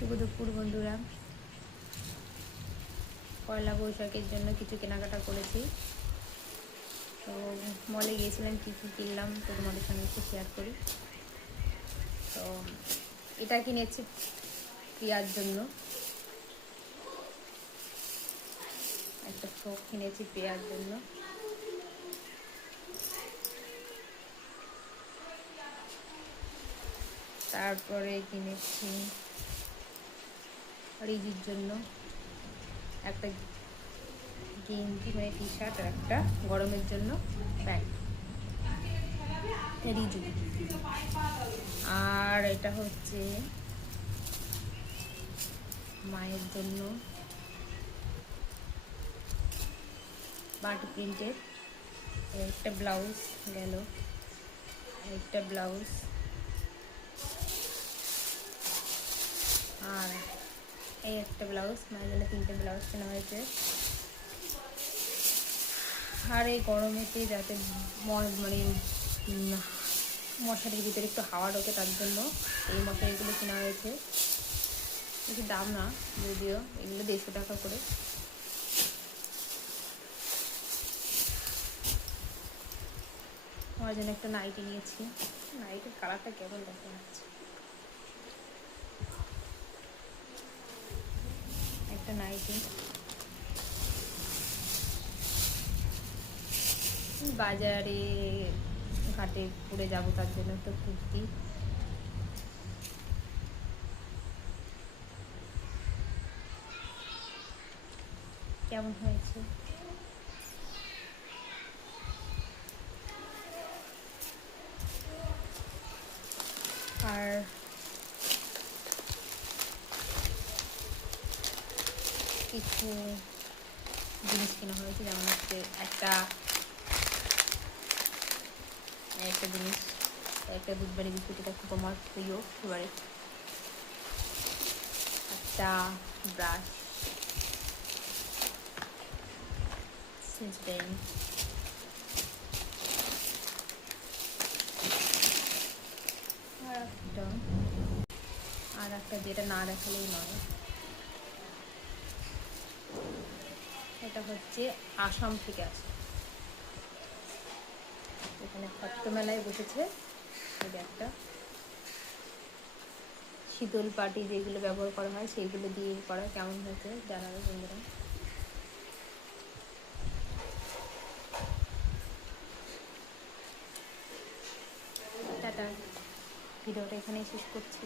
শুভ দুপুর বন্ধুরা। পয়লা বৈশাখের জন্য কিছু কেনাকাটা করেছি, তো মলে গিয়েছিলাম, কী কী কিনলাম তো তোমাদের সঙ্গে একটু শেয়ার করি। তো এটা কিনেছি প্রিয়ার জন্য, একটা ফ্রক কিনেছি প্রিয়ার জন্য। তারপরে কিনেছি রিজির জন্য একটা গেঞ্জি, মানে টি শার্ট, আর একটা গরমের জন্য প্যান্ট রিজি। আর এটা হচ্ছে মায়ের জন্য বাটি প্রিন্টের একটা ব্লাউজ গেল, একটা ব্লাউজ, আর এই একটা ব্লাউজ। মায়ের জন্য 3টে ব্লাউজ কেনা হয়েছে। আর এই গরমেতে যাতে মানে মশারির ভিতরে একটু হাওয়া ঢোকে, তার জন্য এই মশারিগুলো কেনা হয়েছে। বেশি দাম না যদিও, এগুলো 150 টাকা করে। আমার জন্য একটা নাইটি নিয়েছি। নাইটির কালারটা কেমন দেখা যাচ্ছে, একটা নাইটি। বাজারে ঘাটে ঘুরে যাবো, তার জন্য একটা কুর্তি। কেমন হয়েছে? আর কিছু জিনিস কেনা হয়েছে, যেমন হচ্ছে একটা জিনিস, একটা দুধবাড়ি বিস্কুট, এটা খুব আমার প্রিয় এবারে। একটা ব্রাশ, সিন্স পেন, আর একটা যেটা না দেখালেই নয়, এটা হচ্ছে আসাম থেকে আছে। এখানে খট্ট মেলায় বসেছে। এটা একটা শীতল পাটি যেগুলো ব্যবহার করা হয় সেইগুলো দিয়ে করা। কেমন হয়েছে জানাবে বন্ধুরা। টাটা, ভিডিওটা এখানেই শেষ করছি।